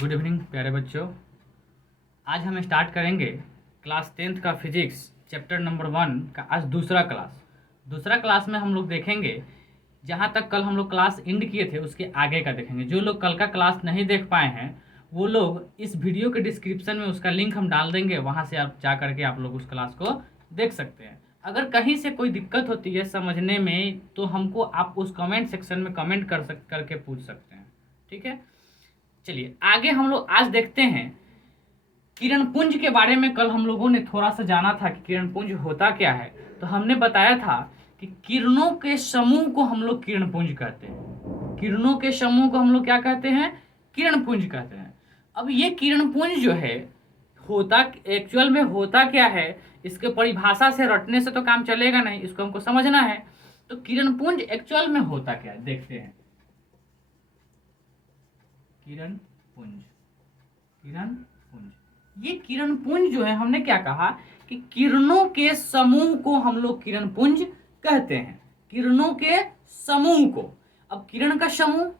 Good evening प्यारे बच्चों। आज हम स्टार्ट करेंगे क्लास 10th का फिजिक्स चैप्टर नंबर 1 का आज दूसरा क्लास में हम लोग देखेंगे। जहाँ तक कल हम लोग क्लास एंड किए थे उसके आगे का देखेंगे। जो लोग कल का क्लास नहीं देख पाए हैं वो लोग इस वीडियो के डिस्क्रिप्शन में उसका लिंक हम डाल देंगे, वहाँ से आप जा करके आप लोग उस क्लास को देख सकते हैं। अगर कहीं से कोई दिक्कत होती है समझने में तो हमको आप उस कमेंट सेक्शन में कमेंट करके पूछ सकते हैं। ठीक है, चलिए आगे हम लोग आज देखते हैं किरण पुंज के बारे में। कल हम लोगों ने थोड़ा सा जाना था कि किरण पुंज होता क्या है। तो हमने बताया था कि किरणों के समूह को हम लोग किरण पुंज कहते हैं। किरणों के समूह को हम लोग क्या कहते हैं? किरण पुंज कहते हैं। अब ये किरण पुंज जो है होता एक्चुअल में होता क्या है, इसके परिभाषा से रटने से तो काम चलेगा नहीं, इसको हमको समझना है। तो किरण पुंज एक्चुअल में होता क्या है देखते हैं। किरण पुंज, किरण पुंज, ये किरण पुंज जो है हमने क्या कहा कि किरणों के समूह को हम लोग किरण पुंज कहते हैं। किरणों के समूह को। अब किरण का समूह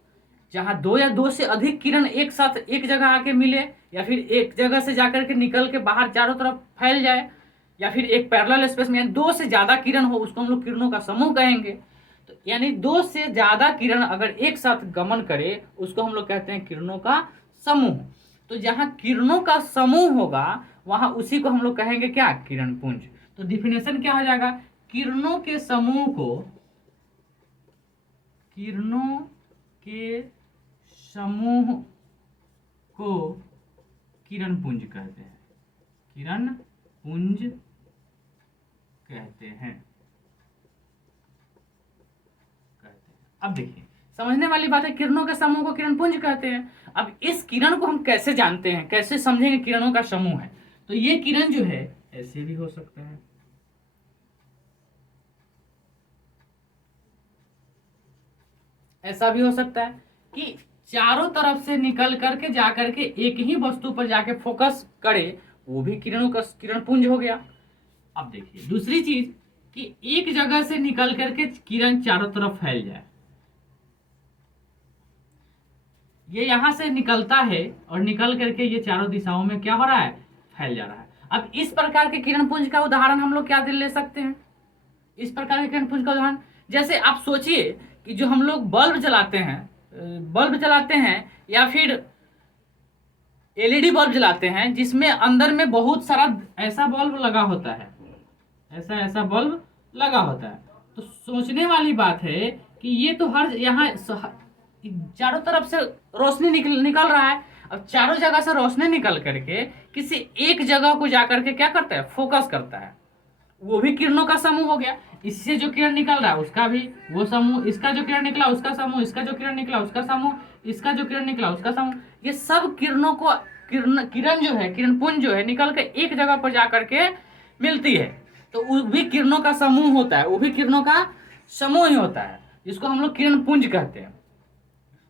जहां दो या दो से अधिक किरण एक साथ एक जगह आके मिले, या फिर एक जगह से जाकर के निकल के बाहर चारों तरफ फैल जाए, या फिर एक पैरेलल स्पेस में यानी दो से ज्यादा किरण हो, उसको हम लोग किरणों का समूह कहेंगे। तो यानी दो से ज्यादा किरण अगर एक साथ गमन करे उसको हम लोग कहते हैं किरणों का समूह। तो जहां किरणों का समूह होगा वहां उसी को हम लोग कहेंगे क्या? किरण पुंज। तो डिफिनेशन क्या हो जाएगा? किरणों के समूह को, किरणों के समूह को किरण पुंज कहते हैं। किरण पुंज कहते हैं। अब देखिए समझने वाली बात है, किरणों के समूह को किरण पुंज कहते हैं। अब इस किरण को हम कैसे जानते हैं, कैसे समझेंगे किरणों का समूह है? तो ये किरण जो है ऐसे भी हो सकता है, ऐसा भी हो सकता है कि चारों तरफ से निकल करके जाकर के एक ही वस्तु पर जाके फोकस करे, वो भी किरणों का किरण पुंज हो गया। अब देखिए दूसरी चीज कि एक जगह से निकल करके किरण चारों तरफ फैल जाए। ये यहां से निकलता है और निकल करके ये चारों दिशाओं में क्या हो रहा है? फैल जा रहा है। अब इस प्रकार के किरण पुंज का उदाहरण हम लोग क्या ले सकते हैं? इस प्रकार के किरण पुंज का उदाहरण जैसे आप सोचिए कि जो हम लोग बल्ब जलाते हैं या फिर एलईडी बल्ब जलाते हैं जिसमें अंदर में बहुत सारा ऐसा बल्ब लगा होता है, ऐसा ऐसा बल्ब लगा होता है। तो सोचने वाली बात है कि ये तो हर यहाँ चारों तरफ से रोशनी निकल रहा है। अब चारों जगह से रोशनी निकल करके किसी एक जगह को जाकर के क्या करता है? फोकस करता है। वो भी किरणों का समूह हो गया। इससे जो किरण निकल रहा है उसका भी वो समूह, इसका जो किरण निकला उसका समूह, इसका जो किरण निकला उसका समूह, इसका जो किरण निकला उसका समूह। ये सब किरणों को किरण जो है, किरण पुंज जो है निकल के एक जगह पर जाकर के मिलती है। तो वो भी किरणों का समूह होता है, वो भी किरणों का समूह ही होता है, जिसको हम लोग किरण पुंज कहते हैं।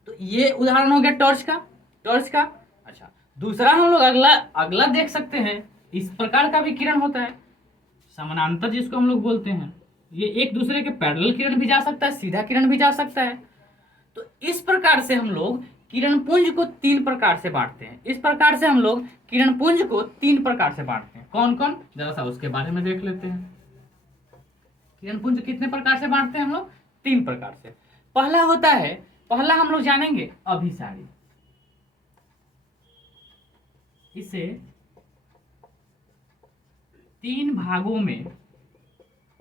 तो ये उदाहरण हो गया टॉर्च का। अच्छा, दूसरा हम लोग अगला अगला देख सकते हैं। इस प्रकार का भी किरण होता है, समानांतर जिसको हम लोग बोलते हैं। ये एक दूसरे के पैरेलल किरण भी जा सकता है, सीधा किरण भी जा सकता है। तो इस प्रकार से हम लोग किरण पुंज को तीन प्रकार से बांटते हैं। इस प्रकार से हम लोग किरण पुंज को तीन प्रकार से बांटते हैं। कौन कौन, जरा सा उसके बारे में देख लेते हैं। किरण पुंज कितने प्रकार से बांटते हैं हम लोग? तीन प्रकार से। पहला हम लोग जानेंगे अभिसारी। इसे तीन भागों में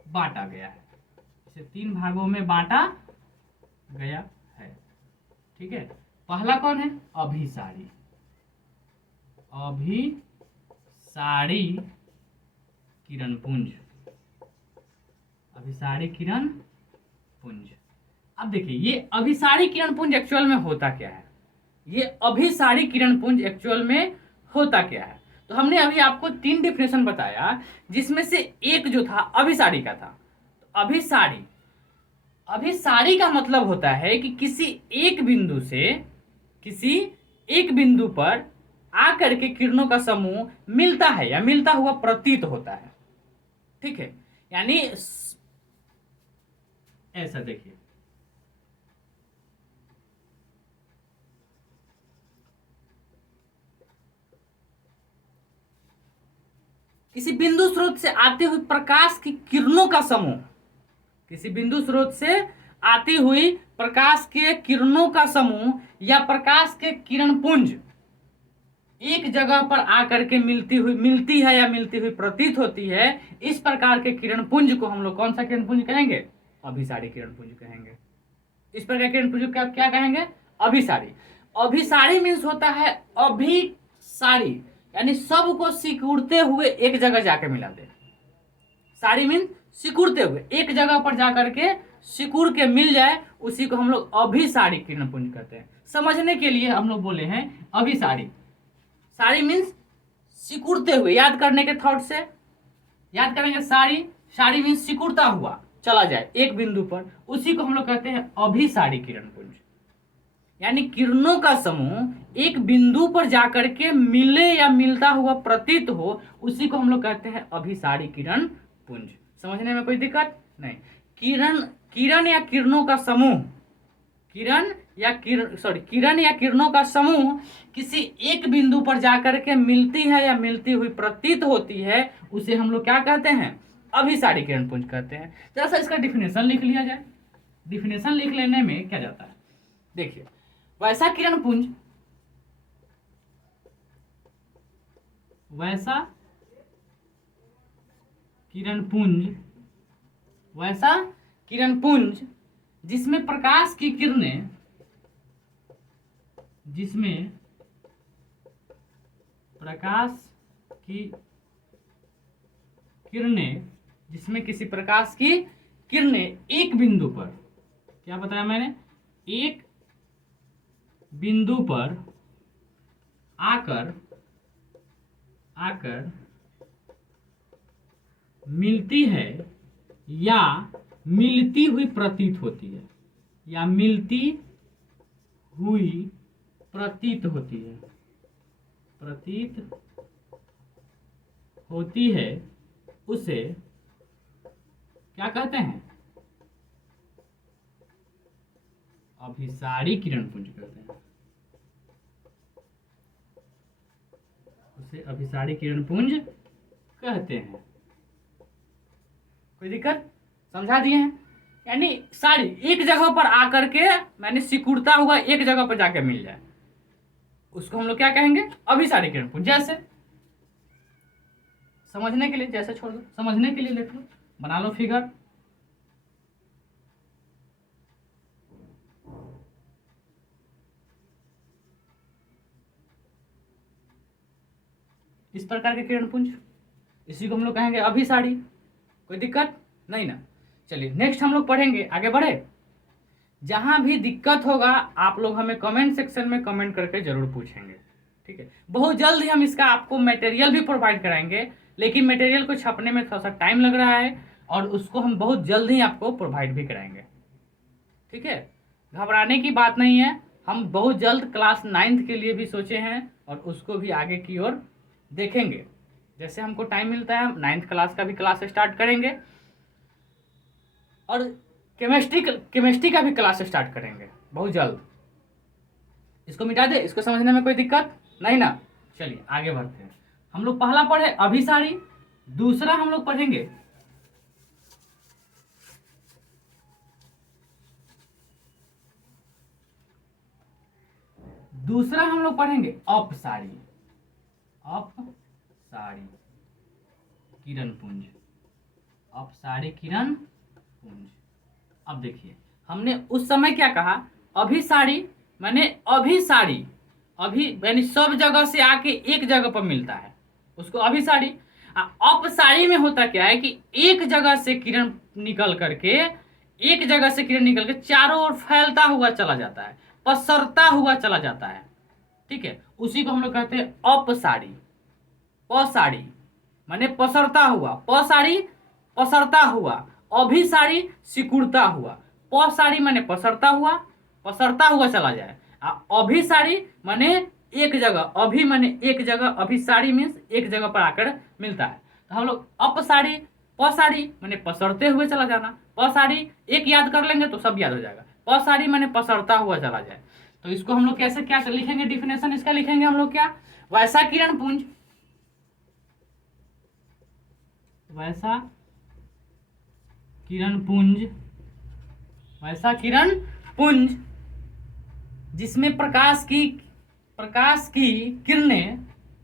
बांटा गया है। इसे तीन भागों में बांटा गया है। ठीक है, पहला कौन है? अभिसारी। अभिसारी किरण पुंज, अभिसारी किरण पुंज। अब देखिए ये अभिसारी किरण पुंज एक्चुअल में होता क्या है? ये अभिसारी किरण पुंज एक्चुअल में होता क्या है? तो हमने अभी आपको तीन डिफिनेशन बताया, जिसमें से एक जो था अभिसारी का था। तो अभिसारी का मतलब होता है कि किसी एक बिंदु पर आकर के किरणों का समूह मिलता है या मिलता हुआ प्रतीत होता है। ठीक है, यानी ऐसा देखिए, किसी बिंदु स्रोत से आते हुए प्रकाश की किरणों का समूह, किसी बिंदु स्रोत से आती हुई प्रकाश के किरणों का समूह या प्रकाश के किरण पुंज एक जगह पर आकर के मिलती है या मिलती हुई प्रतीत होती है, इस प्रकार के किरण पुंज को हम लोग कौन सा किरण पुंज कहेंगे? अभिसारी किरण पुंज कहेंगे। इस प्रकार किरण पुंज का क्या कहेंगे? अभिसारी। अभिसारी मीन्स होता है अभिसारी, यानी सबको सिकुड़ते हुए एक जगह जाके मिला दे। सारी मीन्स सिकुड़ते हुए, एक जगह पर जाकर के सिकुड़ के मिल जाए, उसी को हम लोग अभिसारी किरण पुंज कहते हैं। समझने के लिए हम लोग बोले हैं अभिसारी। सारी मीन्स सिकुड़ते हुए, याद करने के थॉट से याद करेंगे। सारी, सारी मीन्स सिकुड़ता हुआ चला जाए एक बिंदु पर, उसी को हम लोग कहते हैं अभिसारी किरण पुंज। यानी किरणों का समूह एक बिंदु पर जाकर के मिले या मिलता हुआ प्रतीत हो, उसी को हम लोग कहते हैं अभिसारी किरण पुंज। समझने में कोई दिक्कत नहीं। किरण या किरणों का समूह, किरण या किरणों का समूह किसी एक बिंदु पर जाकर के मिलती है या मिलती हुई प्रतीत होती है, उसे हम लोग क्या कहते हैं? अभिसारी किरण पुंज कहते हैं। जरा सा इसका डिफिनेशन लिख लिया जाए। डिफिनेशन लिख लेने में क्या जाता है, देखिए। वैसा किरण पुंज, वैसा किरण पुंज जिसमें प्रकाश की किरणें, जिसमें किसी प्रकाश की किरणें एक बिंदु पर, क्या बताया मैंने? एक बिंदु पर आकर मिलती है या मिलती हुई प्रतीत होती है, या मिलती हुई प्रतीत होती है, उसे क्या कहते हैं? अभिसारी किरण पुंज कहते हैं। उसे अभिसारी किरण पुंज कहते हैं। कोई दिक्कत? समझा दिए हैं। यानी सारी एक जगह पर आकर के मैंने सिकुड़ता हुआ एक जगह पर जाके मिल जाए, उसको हम लोग क्या कहेंगे? अभिसारी किरण पुंज। जैसे समझने के लिए, जैसे छोड़ दो, समझने के लिए लिख लो, बना लो फिगर। इस प्रकार के किरण पुंज, इसी को हम लोग कहेंगे अभिसारी। कोई दिक्कत नहीं ना? चलिए नेक्स्ट हम लोग पढ़ेंगे, आगे बढ़े। जहां भी दिक्कत होगा आप लोग हमें कमेंट सेक्शन में कमेंट करके जरूर पूछेंगे, ठीक है। बहुत जल्द ही हम इसका आपको मटेरियल भी प्रोवाइड कराएंगे, लेकिन मटेरियल को छपने में थोड़ा सा टाइम लग रहा है, और उसको हम बहुत जल्द ही आपको प्रोवाइड भी कराएंगे, ठीक है। घबराने की बात नहीं है। हम बहुत जल्द क्लास 9th के लिए भी सोचे हैं, और उसको भी आगे की ओर देखेंगे। जैसे हमको टाइम मिलता है 9th क्लास का भी क्लास स्टार्ट करेंगे, और केमिस्ट्री का भी क्लास स्टार्ट करेंगे बहुत जल्द। इसको मिटा दे, इसको समझने में कोई दिक्कत नहीं ना? चलिए आगे बढ़ते हैं। हम लोग पहला पढ़े अभिसारी, दूसरा हम लोग पढ़ेंगे अपसारी। अपसारी किरण पुंज, अपसारी किरण पुंज। अब देखिए, हमने उस समय क्या कहा? अभिसारी माने अभिसारी, यानी सब जगह से आके एक जगह पर मिलता है, उसको अभिसारी। अपसारी में होता क्या है कि एक जगह से किरण निकल करके चारों ओर फैलता हुआ चला जाता है, पसरता हुआ चला जाता है, ठीक है। उसी को हम लोग कहते हैं अपसारी। पसारी माने पसरता हुआ, पसारी पसरता हुआ, अभिसारी सिकुड़ता हुआ। पसारी माने पसरता हुआ चला जाए। अभिसारी माने एक जगह, अभी माने एक जगह, अभिसारी मीन्स एक जगह पर आकर मिलता है। तो हम लोग अपसारी, पसारी माने पसरते हुए चला जाना, पसारी एक याद कर लेंगे तो सब याद हो जाएगा। पसारी माने पसरता हुआ चला जाए। तो इसको हम लोग कैसे क्या लिखेंगे? डिफिनेशन इसका लिखेंगे हम लोग क्या? वैसा किरण पुंज, वैसा किरण पुंज, वैसा किरण पुंज जिसमें प्रकाश की किरणें,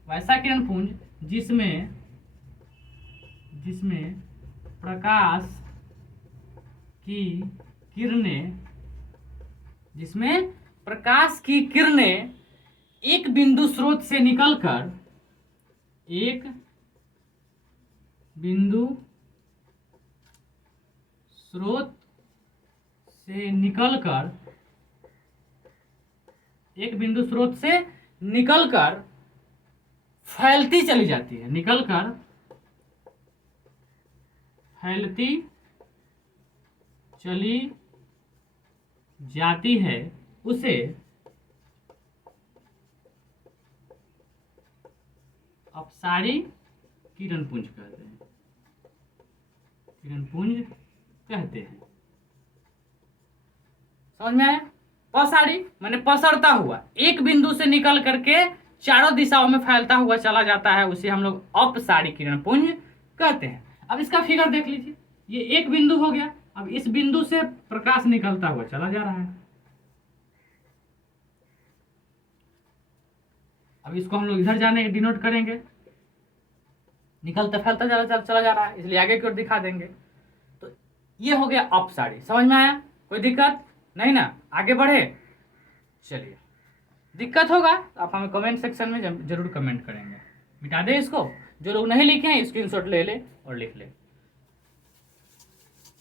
वैसा किरण पुंज जिसमें प्रकाश की किरणें, जिसमें प्रकाश की किरणें एक बिंदु स्रोत से निकलकर, एक बिंदु स्रोत से निकलकर, एक बिंदु स्रोत से निकलकर फैलती चली जाती है, निकलकर फैलती चली जाती है, उसे अपसारी किरण पुंज कहते हैं, किरण पुंज कहते हैं। समझ में आया? पसारी माने पसरता हुआ, एक बिंदु से निकल करके चारों दिशाओं में फैलता हुआ चला जाता है, उसे हम लोग अपसारी किरण पुंज कहते हैं। अब इसका फिगर देख लीजिए, ये एक बिंदु हो गया, अब इस बिंदु से प्रकाश निकलता हुआ चला जा रहा है। अब इसको हम लोग इधर जाने डिनोट करेंगे, निकलता फैलता चला जा रहा है, इसलिए आगे की ओर दिखा देंगे। तो ये हो गया अपसारी। समझ में आया? कोई दिक्कत नहीं ना? आगे बढ़े, चलिए। दिक्कत होगा तो आप हमें कमेंट सेक्शन में जरूर कमेंट करेंगे। मिटा दे इसको, जो लोग नहीं लिखे हैं स्क्रीनशॉट ले ले और लिख ले।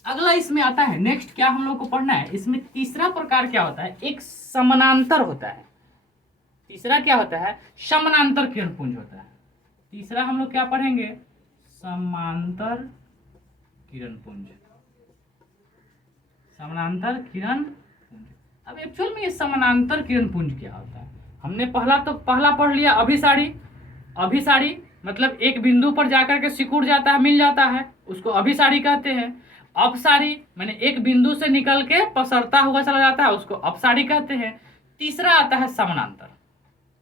अगला इसमें आता है, नेक्स्ट क्या हम लोग को पढ़ना है, इसमें तीसरा प्रकार क्या होता है, एक समानांतर होता है। तीसरा क्या होता है? समानांतर किरण पुंज होता है। तीसरा हम लोग क्या पढ़ेंगे? समांतर किरण पुंज, समानांतर किरण पुंज। अब एक्चुअल में ये समानांतर किरण पुंज क्या होता है? हमने पहला पढ़ लिया अभिसारी। अभिसारी मतलब एक बिंदु पर जाकर के सिकुड़ जाता है, मिल जाता है, उसको अभिसारी कहते हैं। अपसारी माने एक बिंदु से निकल के पसरता हुआ चला जाता है, उसको अपसारी कहते हैं। तीसरा आता है समानांतर।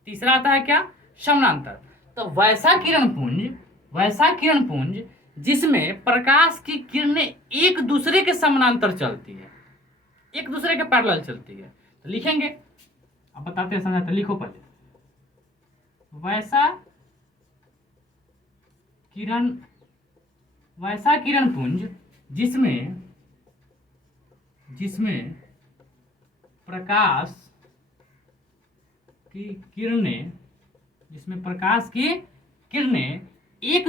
तीसरा आता है क्या? समानांतर। तो वैसा किरण पुंज जिसमें प्रकाश की किरणें एक दूसरे के समानांतर चलती है, एक दूसरे के पैरेलल चलती है। तो लिखेंगे, अब बताते हैं, समझाते, लिखो पहले। वैसा किरण पुंज जिसमें प्रकाश की किरणें, एक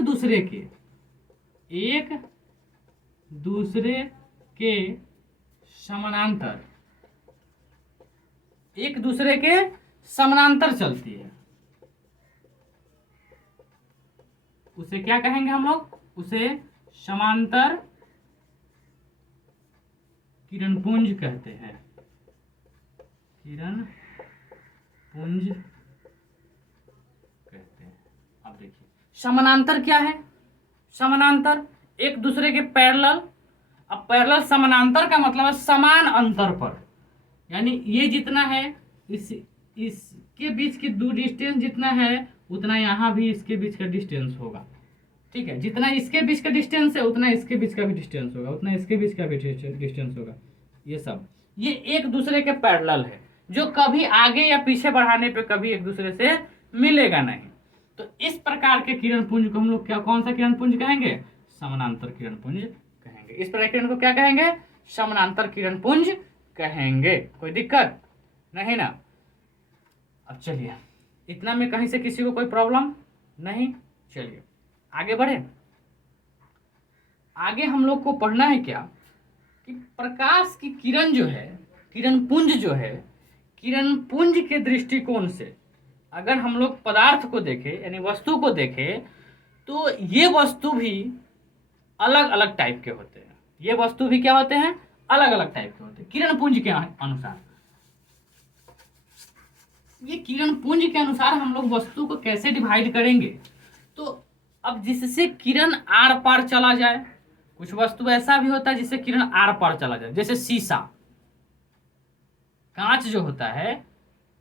दूसरे के समानांतर चलती है, उसे क्या कहेंगे हम लोग? उसे समांतर किरण पुंज कहते हैं। किरण पुंज कहते हैं। अब देखिए समानांतर क्या है? समानांतर एक दूसरे के पैरेलल। अब पैरेलल समानांतर का मतलब है समान अंतर पर, यानी ये जितना है इसके बीच की डिस्टेंस जितना है उतना यहाँ भी इसके बीच का डिस्टेंस होगा। ठीक है, जितना इसके बीच का डिस्टेंस है उतना इसके बीच का भी डिस्टेंस होगा, उतना इसके बीच का भी डिस्टेंस होगा। ये एक दूसरे के पैरेलल है, जो कभी आगे या पीछे बढ़ाने पे कभी एक दूसरे से मिलेगा नहीं। तो इस प्रकार के किरण पुंज को हम लोग कौन सा किरण पुंज कहेंगे? समानांतर किरण पुंज कहेंगे। इस प्रकार किरण को क्या कहेंगे? समानांतर किरण पुंज कहेंगे। कोई दिक्कत नहीं ना? अब चलिए, इतना में कहीं से किसी को कोई प्रॉब्लम नहीं? चलिए आगे बढ़े। आगे हम लोग को पढ़ना है क्या कि प्रकाश की किरण जो है, किरण पुंज के दृष्टिकोण से अगर हम लोग पदार्थ को देखें, यानी वस्तु को देखें, तो ये वस्तु भी अलग अलग टाइप के होते हैं। ये वस्तु भी क्या होते हैं? अलग अलग टाइप के होते हैं किरण पुंज के अनुसार। ये किरण पुंज के अनुसार हम लोग वस्तु को कैसे डिवाइड करेंगे? तो अब जिससे किरण आर पार चला जाए, कुछ वस्तु ऐसा भी होता है जिससे किरण आर पार चला जाए, जैसे शीशा, कांच जो होता है,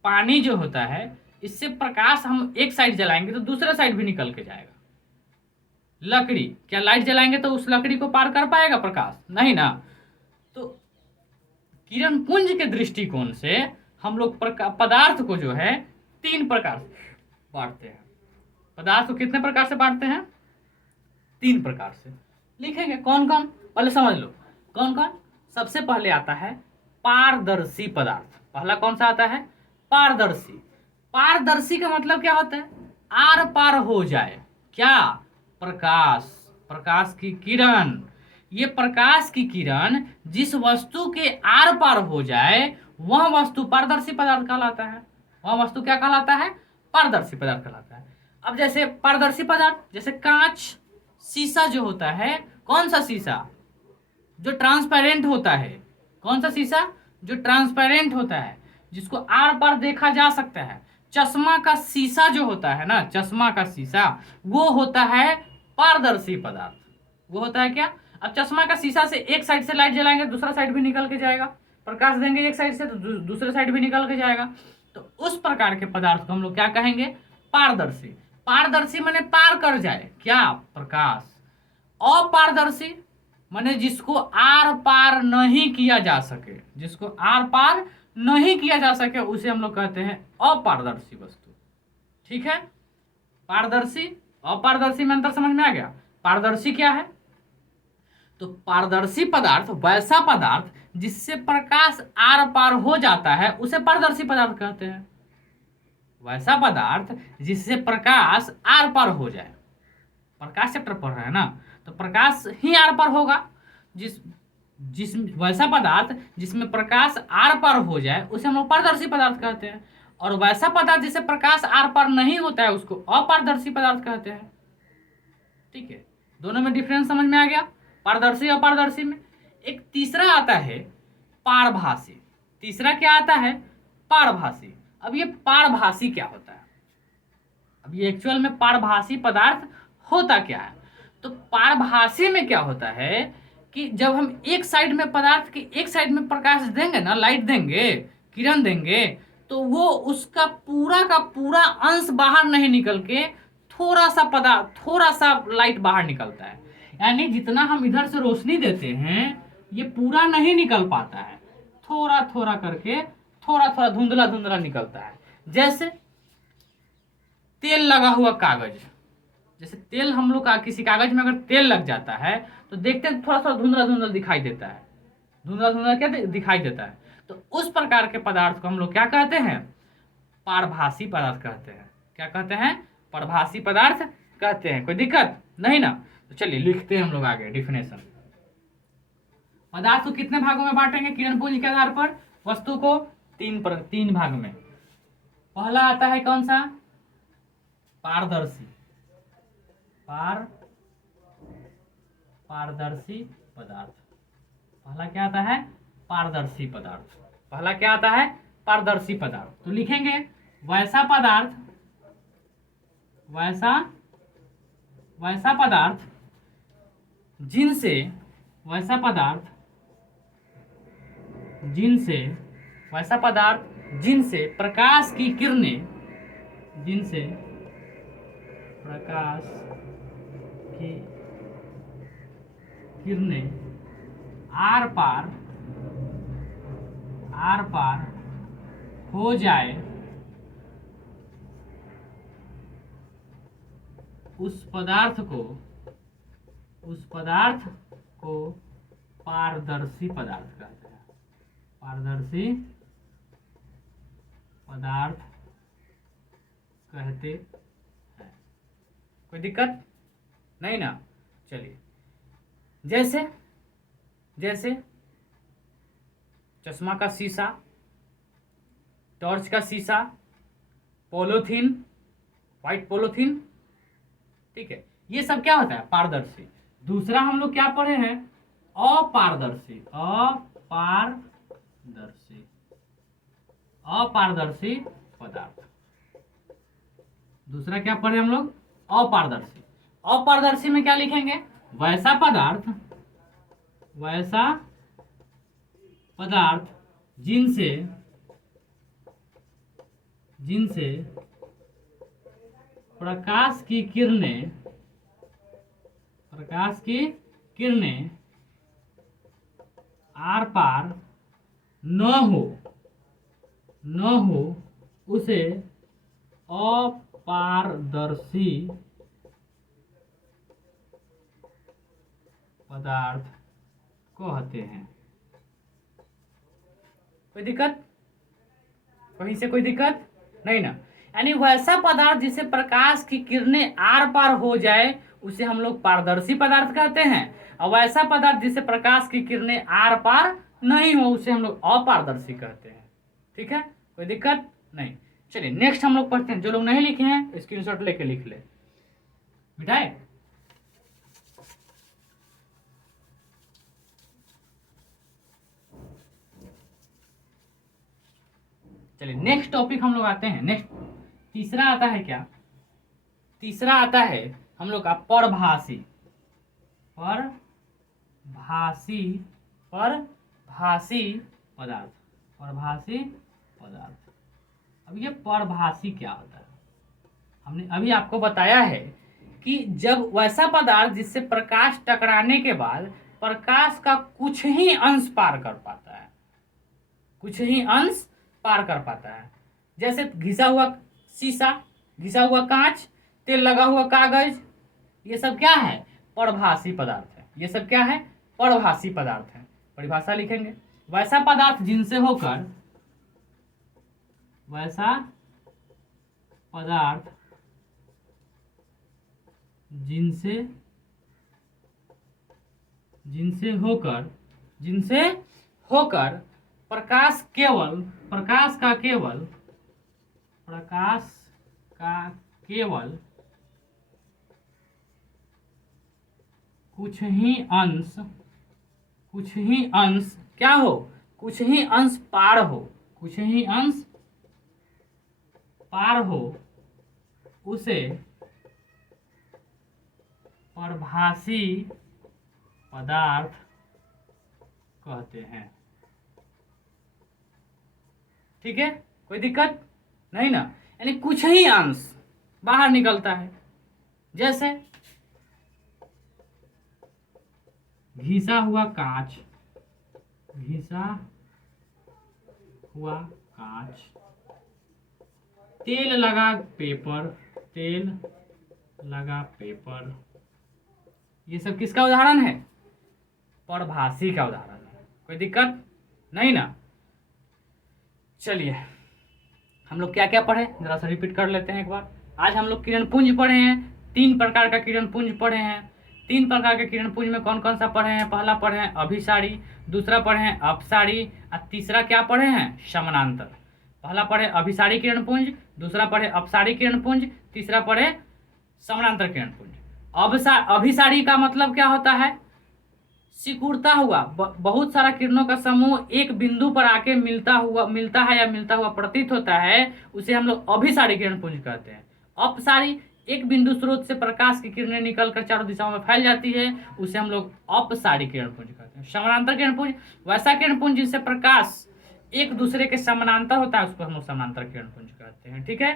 पानी जो होता है, इससे प्रकाश हम एक साइड जलाएंगे तो दूसरा साइड भी निकल के जाएगा। लकड़ी, क्या लाइट जलाएंगे तो उस लकड़ी को पार कर पाएगा प्रकाश? नहीं ना। तो किरण पुंज के दृष्टिकोण से हम लोग पदार्थ को जो है 3 प्रकार से बांटते हैं। पदार्थ को कितने प्रकार से बांटते हैं? 3 प्रकार से। लिखेंगे कौन कौन, पहले समझ लो कौन कौन। सबसे पहले आता है पारदर्शी पदार्थ। पहला कौन सा आता है? पारदर्शी। पारदर्शी का मतलब क्या होता है? आर पार हो जाए। क्या? प्रकाश, प्रकाश की किरण। ये प्रकाश की किरण जिस वस्तु के आर पार हो जाए वह वस्तु पारदर्शी पदार्थ कहलाता है। वह वस्तु क्या कहलाता है? पारदर्शी पदार्थ कहलाता है। अब जैसे पारदर्शी पदार्थ, जैसे कांच, शीशा जो होता है, कौन सा शीशा? जो ट्रांसपेरेंट होता है। कौन सा शीशा? जो ट्रांसपेरेंट होता है, जिसको आर पार देखा जा सकता है। चश्मा का शीशा जो होता है ना, चश्मा का शीशा, वो होता है पारदर्शी पदार्थ। वो होता है क्या? अब चश्मा का शीशा से एक साइड से लाइट जलाएंगे, दूसरा साइड भी निकल के जाएगा। प्रकाश देंगे एक साइड से तो दूसरे साइड भी निकल के जाएगा। तो उस प्रकार के पदार्थ को हम लोग क्या कहेंगे? पारदर्शी। पारदर्शी माने पार कर जाए, क्या? प्रकाश। अपारदर्शी माने जिसको आर पार नहीं किया जा सके, जिसको आर पार नहीं किया जा सके उसे हम लोग कहते हैं अपारदर्शी वस्तु। ठीक है। पारदर्शी, अपारदर्शी में अंतर समझ में आ गया? पारदर्शी क्या है? तो पारदर्शी पदार्थ वैसा पदार्थ जिससे प्रकाश आर पार हो जाता है उसे पारदर्शी पदार्थ कहते हैं। वैसा पदार्थ जिससे प्रकाश आर पार हो जाए। प्रकाश चैप्टर पढ़ रहे हैं ना, तो प्रकाश ही आर पार होगा। जिस जिस वैसा पदार्थ जिसमें प्रकाश आर पार हो जाए उसे हम लोग पारदर्शी पदार्थ कहते हैं। और वैसा पदार्थ जिससे प्रकाश आर पार नहीं होता है उसको अपारदर्शी पदार्थ कहते हैं। ठीक है। दोनों में डिफरेंस समझ में आ गया? पारदर्शी और अपारदर्शी में। एक तीसरा आता है पारभासी। तीसरा क्या आता है? पारभासी। अब ये पारभासी क्या होता है? अब ये एक्चुअल में पारभासी पदार्थ होता क्या है? तो पारभासी में क्या होता है कि जब हम एक साइड में पदार्थ के एक साइड में प्रकाश देंगे ना, लाइट देंगे, किरण देंगे, तो वो उसका पूरा का पूरा अंश बाहर नहीं निकल के थोड़ा सा पदार्थ, थोड़ा सा लाइट बाहर निकलता है। यानी जितना हम इधर से रोशनी देते हैं ये पूरा नहीं निकल पाता है, थोड़ा थोड़ा करके थोड़ा थोड़ा धुंधला धुंधला निकलता है। जैसे तेल लगा हुआ कागज, जैसे तेल हम लोग का किसी कागज में अगर तेल लग जाता है तो देखते हैं थोड़ा थोड़ा धुंधला धुंधला दिखाई देता है। धुंधला धुंधला क्या दिखाई देता है? तो उस प्रकार के पदार्थ को हम लोग क्या कहते हैं? पारभासी पदार्थ कहते हैं। क्या कहते हैं? पारभासी पदार्थ कहते हैं। कोई दिक्कत नहीं ना? तो चलिए लिखते हैं हम लोग आगे डिफिनेशन। पदार्थ को कितने भागों में बांटेंगे किरण पुंज के आधार पर? वस्तु को 3 भाग में। पहला आता है कौन सा? पारदर्शी। पारदर्शी पदार्थ। पहला क्या आता है? पारदर्शी पदार्थ। पहला क्या आता है? पारदर्शी पदार्थ। तो लिखेंगे वैसा पदार्थ, वैसा पदार्थ जिनसे, वैसा पदार्थ जिनसे, वैसा पदार्थ जिनसे प्रकाश की किरणें, जिनसे प्रकाश की किरणें आर पार हो जाए उस पदार्थ को पारदर्शी पदार्थ कहते हैं। पारदर्शी पदार्थ कहते हैं। कोई दिक्कत नहीं ना? चलिए, जैसे चश्मा का शीशा, टॉर्च का शीशा, पॉलीथीन, व्हाइट पॉलीथीन। ठीक है, ये सब क्या होता है? पारदर्शी। दूसरा हम लोग क्या पढ़े हैं? अपारदर्शी। अपारदर्शी पदार्थ। दूसरा क्या पढ़े हम लोग? अपारदर्शी। अपारदर्शी में क्या लिखेंगे? वैसा पदार्थ जिनसे प्रकाश की किरणें प्रकाश की किरणें आर पार न हो उसे अपारदर्शी पदार्थ कहते हैं। कोई दिक्कत? कहीं से कोई दिक्कत नहीं ना? यानी वैसा पदार्थ जिसे प्रकाश की किरणें आर पार हो जाए उसे हम लोग पारदर्शी पदार्थ कहते हैं, और वैसा पदार्थ जिसे प्रकाश की किरणें आर पार नहीं हो उसे हम लोग अपारदर्शी कहते हैं। ठीक है, कोई दिक्कत नहीं। चलिए नेक्स्ट हम लोग पढ़ते हैं। जो लोग नहीं लिखे हैं स्क्रीनशॉट लेके लिख ले। मिटाए? चलिए नेक्स्ट टॉपिक हम लोग आते हैं। नेक्स्ट तीसरा आता है क्या? तीसरा आता है हम लोग का परभाषी पदार्थ। परभाषी पदार्थ। अब ये परभाषी क्या होता है? हमने अभी आपको बताया है कि जब वैसा पदार्थ जिससे प्रकाश टकराने के बाद प्रकाश का कुछ ही अंश पार कर पाता है, कुछ ही अंश पार कर पाता है, जैसे घिसा हुआ शीशा, घिसा हुआ कांच, तेल लगा हुआ कागज, ये सब क्या है? परभाषी पदार्थ है। ये सब क्या है? परभाषी पदार्थ है। परिभाषा लिखेंगे, वैसा पदार्थ जिनसे होकर, वैसा पदार्थ जिनसे होकर प्रकाश का केवल कुछ ही अंश क्या हो? कुछ ही अंश पार हो, उसे परभाषी पदार्थ कहते हैं। ठीक है, कोई दिक्कत नहीं ना? यानी कुछ ही अंश बाहर निकलता है, जैसे घिसा हुआ कांच, तेल लगा पेपर, ये सब किसका उदाहरण है? परभाषी का उदाहरण है। कोई दिक्कत नहीं ना? चलिए हम लोग क्या क्या पढ़े जरा सा रिपीट कर लेते हैं एक बार। आज हम लोग किरण पुंज पढ़े हैं, 3 प्रकार का किरण पुंज पढ़े हैं। 3 प्रकार के किरण पुंज में कौन कौन सा पढ़े हैं? पहला पढ़े हैं अभिसारी, दूसरा पढ़े हैं अपसारी, और तीसरा क्या पढ़े हैं? समानांतर। पहला पढ़े अभिसारी किरण पुंज, दूसरा पढ़े अपसारी किरण पुंज, तीसरा पढ़े समानांतर किरण पुंज। अभिसारी का मतलब क्या होता है? सिकुड़ता हुआ बहुत सारा किरणों का समूह एक बिंदु पर आके मिलता हुआ प्रतीत होता है, उसे हम लोग अभिसारी किरण पुंज कहते हैं। अपसारी एक बिंदु स्रोत से प्रकाश की किरणें निकलकर चारों दिशाओं में फैल जाती है, उसे हम लोग अपसारी किरण पुंज कहते हैं। समानांतर किरण पुंज वैसा किरण पुंज जिससे प्रकाश एक दूसरे के समानांतर होता है, उसको हम लोग समानांतर किरण पुंज कहते हैं। ठीक है,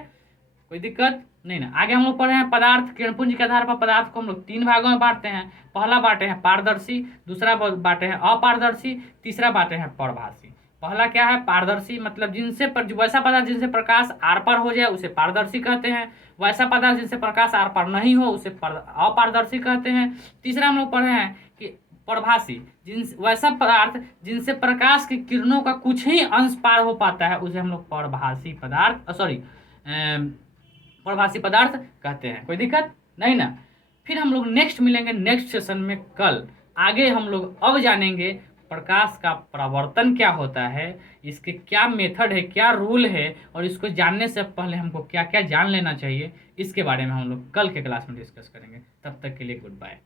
कोई दिक्कत नहीं ना? आगे हम लोग पढ़े हैं पदार्थ। किरण पुंज के आधार पर पदार्थ को हम लोग 3 भागों में बांटते हैं। पहला बांटे हैं पारदर्शी, दूसरा बांटे हैं अपारदर्शी, तीसरा बांटे हैं परभाषी। पहला क्या है? पारदर्शी, मतलब वैसा पदार्थ जिनसे प्रकाश आर पार हो जाए उसे पारदर्शी कहते हैं। वैसा पदार्थ जिनसे प्रकाश आर पार नहीं हो उसे अपारदर्शी कहते हैं। तीसरा हम लोग पढ़े हैं कि परभाषी, वैसा पदार्थ जिनसे प्रकाश की किरणों का कुछ ही अंश पार हो पाता है उसे हम लोग परभाषी पदार्थ कहते हैं। कोई दिक्कत नहीं ना? फिर हम लोग नेक्स्ट मिलेंगे नेक्स्ट सेशन में कल। आगे हम लोग अब जानेंगे प्रकाश का परावर्तन क्या होता है, इसके क्या मेथड है, क्या रूल है, और इसको जानने से पहले हमको क्या क्या जान लेना चाहिए, इसके बारे में हम लोग कल के क्लास में डिस्कस करेंगे। तब तक के लिए गुड बाय।